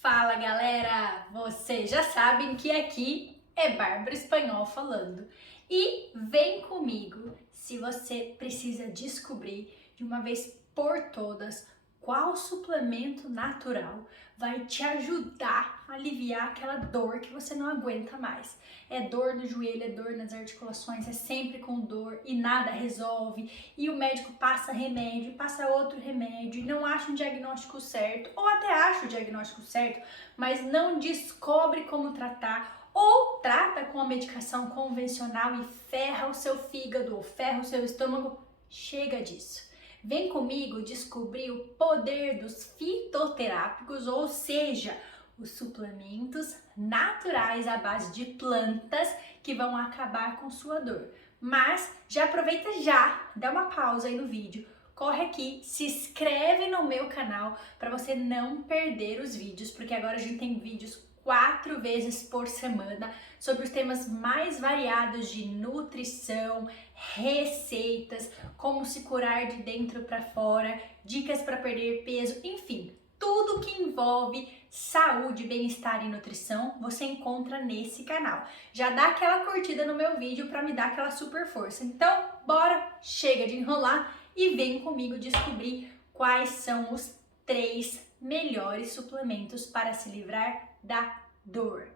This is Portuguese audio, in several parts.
Fala galera! Vocês já sabem que aqui é Bárbara Espanhol falando. E vem comigo se você precisa descobrir de uma vez por todas qual suplemento natural vai te ajudar a aliviar aquela dor que você não aguenta mais. É dor no joelho, é dor nas articulações, é sempre com dor e nada resolve. E o médico passa remédio, passa outro remédio e não acha um diagnóstico certo, ou até acha o diagnóstico certo, mas não descobre como tratar, ou trata com a medicação convencional e ferra o seu fígado ou ferra o seu estômago. Chega disso. Vem comigo descobrir o poder dos fitoterápicos, ou seja, os suplementos naturais à base de plantas que vão acabar com sua dor. Mas já aproveita já, dá uma pausa aí no vídeo, corre aqui, se inscreve no meu canal para você não perder os vídeos, porque agora a gente tem vídeos 4 vezes por semana sobre os temas mais variados de nutrição, receitas, como se curar de dentro para fora, dicas para perder peso, enfim, tudo que envolve saúde, bem-estar e nutrição você encontra nesse canal. Já dá aquela curtida no meu vídeo para me dar aquela super força. Então, bora, chega de enrolar e vem comigo descobrir quais são os 3 melhores suplementos para se livrar da dor.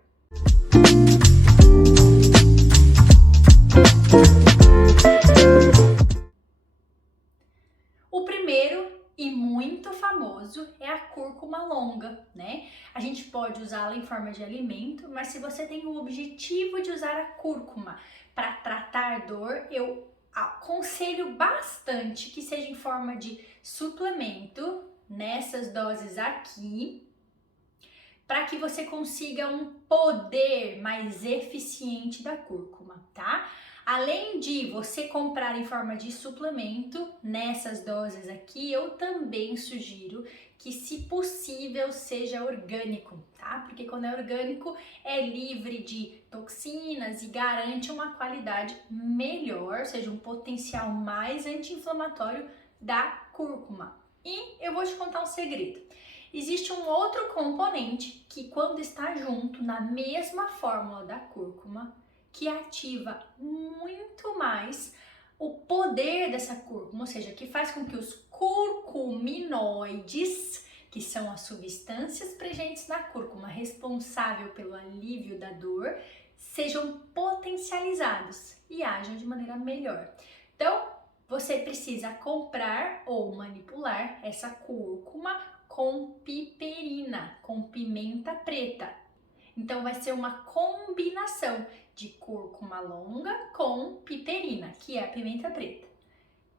O primeiro e muito famoso é a cúrcuma longa, né? A gente pode usá-la em forma de alimento, mas se você tem o objetivo de usar a cúrcuma para tratar dor, eu aconselho bastante que seja em forma de suplemento, nessas doses aqui, para que você consiga um poder mais eficiente da cúrcuma, tá? Além de você comprar em forma de suplemento, nessas doses aqui, eu também sugiro que, se possível, seja orgânico, tá? Porque quando é orgânico, é livre de toxinas e garante uma qualidade melhor, ou seja, um potencial mais anti-inflamatório da cúrcuma. E eu vou te contar um segredo. Existe um outro componente que, quando está junto na mesma fórmula da cúrcuma, que ativa muito mais o poder dessa cúrcuma, ou seja, que faz com que os curcuminoides, que são as substâncias presentes na cúrcuma responsável pelo alívio da dor, sejam potencializados e ajam de maneira melhor. Então, você precisa comprar ou manipular essa cúrcuma com piperina, com pimenta preta. Então vai ser uma combinação de cúrcuma longa com piperina, que é a pimenta preta.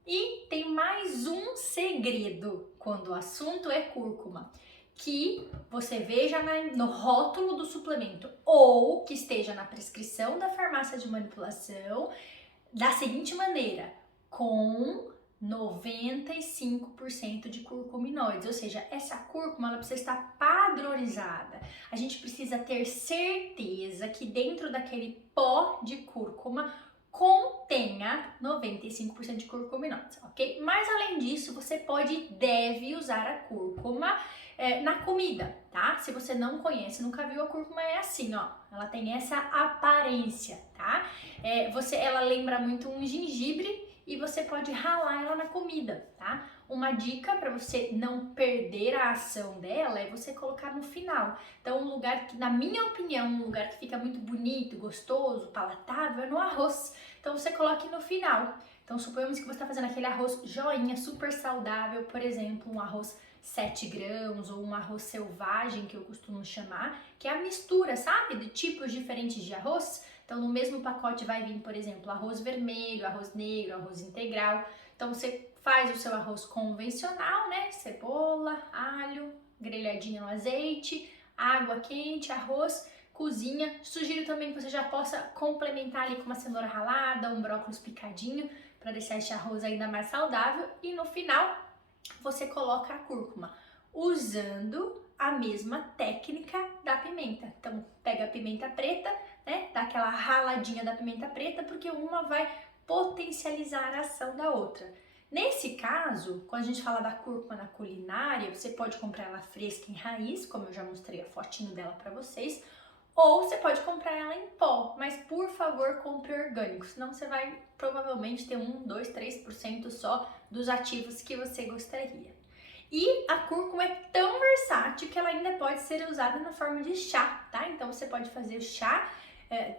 E tem mais um segredo quando o assunto é cúrcuma, que você veja no rótulo do suplemento ou que esteja na prescrição da farmácia de manipulação da seguinte maneira: com 95% de curcuminoides, ou seja, essa cúrcuma ela precisa estar padronizada. A gente precisa ter certeza que dentro daquele pó de cúrcuma contenha 95% de curcuminoides, ok? Mas além disso, você pode e deve usar a cúrcuma na comida, tá? Se você não conhece, nunca viu, a cúrcuma é assim, ó, ela tem essa aparência, tá? Ela lembra muito um gengibre e você pode ralar ela na comida, tá? Uma dica para você não perder a ação dela é você colocar no final. Então, um lugar que, na minha opinião, um lugar que fica muito bonito, gostoso, palatável, é no arroz. Então, você coloque no final. Então, suponhamos que você está fazendo aquele arroz joinha, super saudável, por exemplo, um arroz 7 grãos ou um arroz selvagem, que eu costumo chamar, que é a mistura, sabe, de tipos diferentes de arroz. Então, no mesmo pacote vai vir, por exemplo, arroz vermelho, arroz negro, arroz integral. Então, você faz o seu arroz convencional, né? Cebola, alho, grelhadinho no azeite, água quente, arroz, cozinha. Sugiro também que você já possa complementar ali com uma cenoura ralada, um brócolis picadinho, para deixar esse arroz ainda mais saudável. E no final, você coloca a cúrcuma, usando a mesma técnica da pimenta. Então, pega a pimenta preta, né? Dá aquela raladinha da pimenta preta, porque uma vai potencializar a ação da outra. Nesse caso, quando a gente fala da cúrcuma na culinária, você pode comprar ela fresca em raiz, como eu já mostrei a fotinho dela para vocês, ou você pode comprar ela em pó, mas por favor compre orgânico, senão você vai provavelmente ter 1, 2, 3% só dos ativos que você gostaria. E a cúrcuma é tão versátil que ela ainda pode ser usada na forma de chá, tá? Então você pode fazer chá,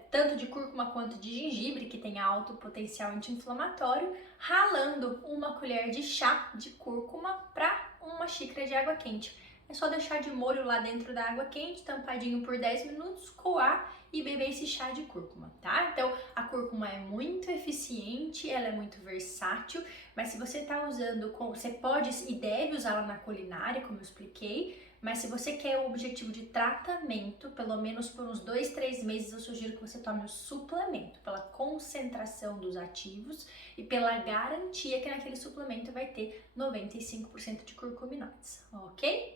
tanto de cúrcuma quanto de gengibre, que tem alto potencial anti-inflamatório, ralando uma colher de chá de cúrcuma para uma xícara de água quente. É só deixar de molho lá dentro da água quente, tampadinho por 10 minutos, coar e beber esse chá de cúrcuma, tá? Então, a cúrcuma é muito eficiente, ela é muito versátil, mas se você tá usando, você pode e deve usá-la na culinária, como eu expliquei, mas se você quer o objetivo de tratamento, pelo menos por uns 2, 3 meses, eu sugiro que você tome o suplemento, pela concentração dos ativos e pela garantia que naquele suplemento vai ter 95% de curcuminoides, ok?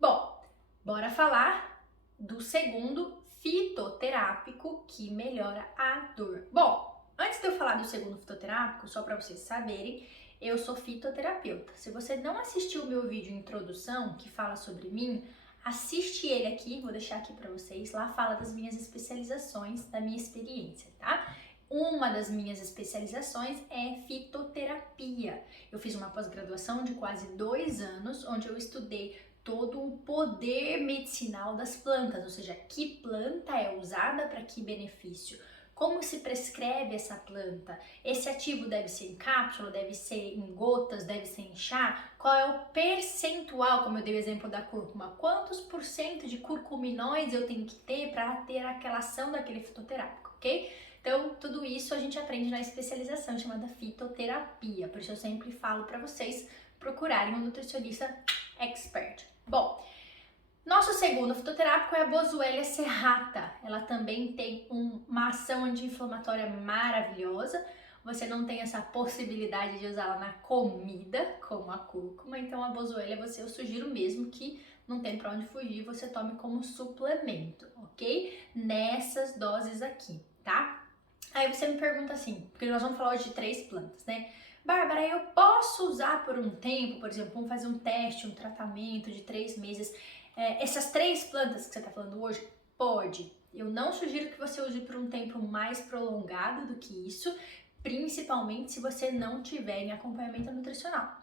Bom, bora falar do segundo fitoterápico que melhora a dor. Bom, antes de eu falar do segundo fitoterápico, só para vocês saberem, eu sou fitoterapeuta. Se você não assistiu o meu vídeo introdução, que fala sobre mim, assiste ele aqui, vou deixar aqui para vocês. Lá fala das minhas especializações, da minha experiência, tá? Uma das minhas especializações é fitoterapia. Eu fiz uma pós-graduação de quase 2 anos, onde eu estudei todo o poder medicinal das plantas, ou seja, que planta é usada para que benefício, como se prescreve essa planta, esse ativo deve ser em cápsula, deve ser em gotas, deve ser em chá, qual é o percentual, como eu dei o exemplo da cúrcuma, quantos por cento de curcuminoides eu tenho que ter para ter aquela ação daquele fitoterápico, ok? Então, tudo isso a gente aprende na especialização chamada fitoterapia, por isso eu sempre falo para vocês procurarem um nutricionista expert. Bom, nosso segundo fitoterápico é a Boswellia serrata. Ela também tem uma ação anti-inflamatória maravilhosa. Você não tem essa possibilidade de usá-la na comida, como a cúrcuma, então a Boswellia eu sugiro mesmo que não tem para onde fugir, você tome como suplemento, ok? Nessas doses aqui, tá? Aí você me pergunta assim, porque nós vamos falar hoje de 3 plantas, né? Bárbara, eu posso usar por um tempo, por exemplo, vamos fazer um teste, um tratamento de 3 meses, essas 3 plantas que você está falando hoje? Pode. Eu não sugiro que você use por um tempo mais prolongado do que isso, principalmente se você não tiver em acompanhamento nutricional.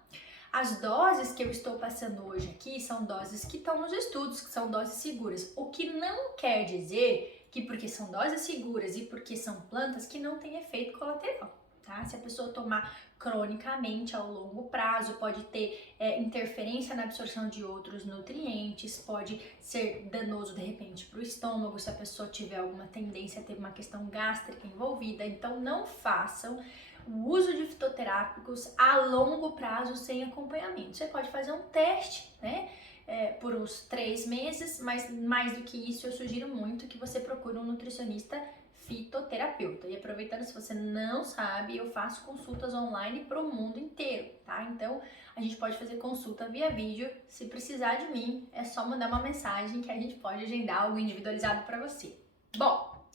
As doses que eu estou passando hoje aqui são doses que estão nos estudos, que são doses seguras, o que não quer dizer que porque são doses seguras e porque são plantas que não tem efeito colateral. Tá? Se a pessoa tomar cronicamente ao longo prazo, pode ter interferência na absorção de outros nutrientes, pode ser danoso de repente para o estômago, se a pessoa tiver alguma tendência a ter uma questão gástrica envolvida. Então não façam o uso de fitoterápicos a longo prazo sem acompanhamento. Você pode fazer um teste, né? Por uns 3 meses, mas mais do que isso eu sugiro muito que você procure um nutricionista fitoterapeuta. E aproveitando, se você não sabe, eu faço consultas online para o mundo inteiro, tá? Então, a gente pode fazer consulta via vídeo. Se precisar de mim, é só mandar uma mensagem que a gente pode agendar algo individualizado para você. Bom,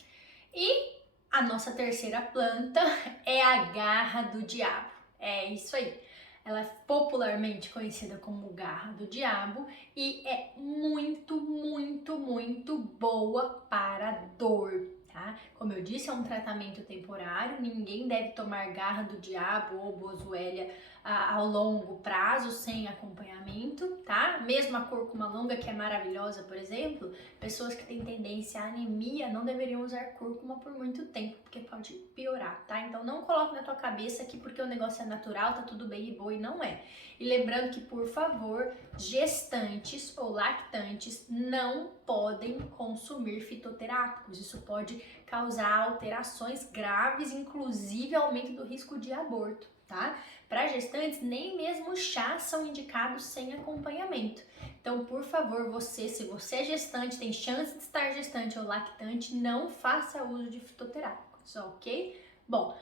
e a nossa terceira planta é a garra do diabo. É isso aí. Ela é popularmente conhecida como garra do diabo e é muito, muito, muito boa para dor. Tá? Como eu disse, é um tratamento temporário, ninguém deve tomar garra do diabo ou Boswellia ao longo prazo sem acompanhamento, tá? Mesmo a cúrcuma longa, que é maravilhosa, por exemplo, pessoas que têm tendência à anemia não deveriam usar cúrcuma por muito tempo, porque pode piorar, tá? Então não coloque na tua cabeça que porque o negócio é natural, tá tudo bem e boa, e não é. E lembrando que, por favor, gestantes ou lactantes não podem consumir fitoterápicos. Isso pode causar alterações graves, inclusive aumento do risco de aborto, tá? Para gestantes, nem mesmo chás são indicados sem acompanhamento. Então, por favor, se você é gestante, tem chance de estar gestante ou lactante, não faça uso de fitoterápicos, ok? Bom,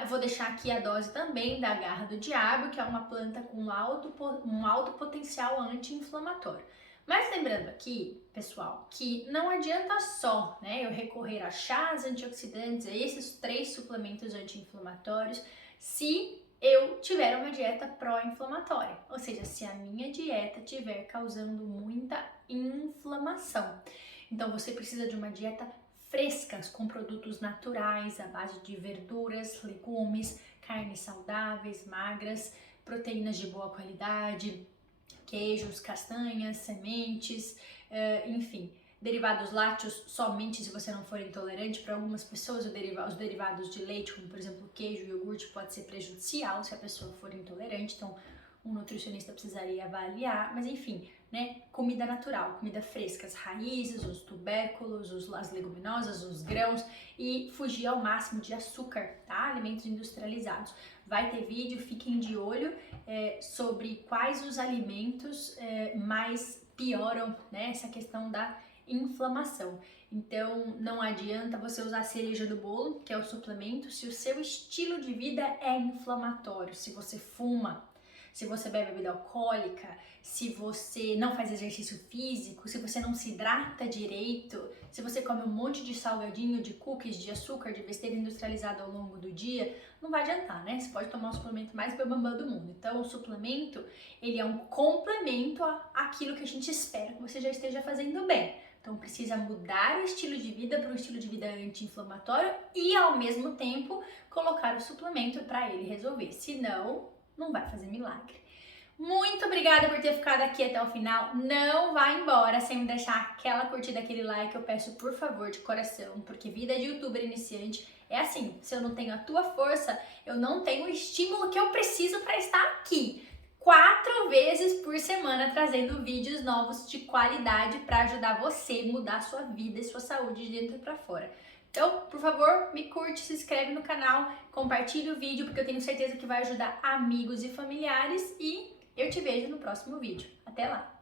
eu vou deixar aqui a dose também da garra do diabo, que é uma planta com um alto potencial anti-inflamatório. Mas lembrando aqui, pessoal, que não adianta só, né, eu recorrer a chás antioxidantes, a esses 3 suplementos anti-inflamatórios, se eu tiver uma dieta pró-inflamatória, ou seja, se a minha dieta estiver causando muita inflamação. Então você precisa de uma dieta fresca, com produtos naturais, à base de verduras, legumes, carnes saudáveis, magras, proteínas de boa qualidade, queijos, castanhas, sementes, enfim. Derivados lácteos somente se você não for intolerante. Para algumas pessoas, os derivados de leite, como por exemplo queijo e iogurte, pode ser prejudicial se a pessoa for intolerante. Então, um nutricionista precisaria avaliar. Mas enfim, né? Comida natural, comida fresca, as raízes, os tubérculos, as leguminosas, os grãos e fugir ao máximo de açúcar, tá? Alimentos industrializados. Vai ter vídeo, fiquem de olho sobre quais os alimentos mais pioram, né? Essa questão da inflamação. Então, não adianta você usar a cereja do bolo, que é o suplemento, se o seu estilo de vida é inflamatório, se você fuma, se você bebe bebida alcoólica, se você não faz exercício físico, se você não se hidrata direito, se você come um monte de salgadinho, de cookies, de açúcar, de besteira industrializada ao longo do dia, não vai adiantar, né? Você pode tomar o suplemento mais bambambam do mundo. Então, o suplemento, ele é um complemento àquilo que a gente espera que você já esteja fazendo bem. Então precisa mudar o estilo de vida para um estilo de vida anti-inflamatório e ao mesmo tempo colocar o suplemento para ele resolver. Senão, não vai fazer milagre. Muito obrigada por ter ficado aqui até o final. Não vá embora sem me deixar aquela curtida, aquele like. Eu peço por favor de coração, porque vida de youtuber iniciante é assim. Se eu não tenho a tua força, eu não tenho o estímulo que eu preciso para estar aqui. 4 vezes por semana trazendo vídeos novos de qualidade para ajudar você a mudar a sua vida e sua saúde de dentro para fora. Então, por favor, me curte, se inscreve no canal, compartilhe o vídeo, porque eu tenho certeza que vai ajudar amigos e familiares e eu te vejo no próximo vídeo. Até lá!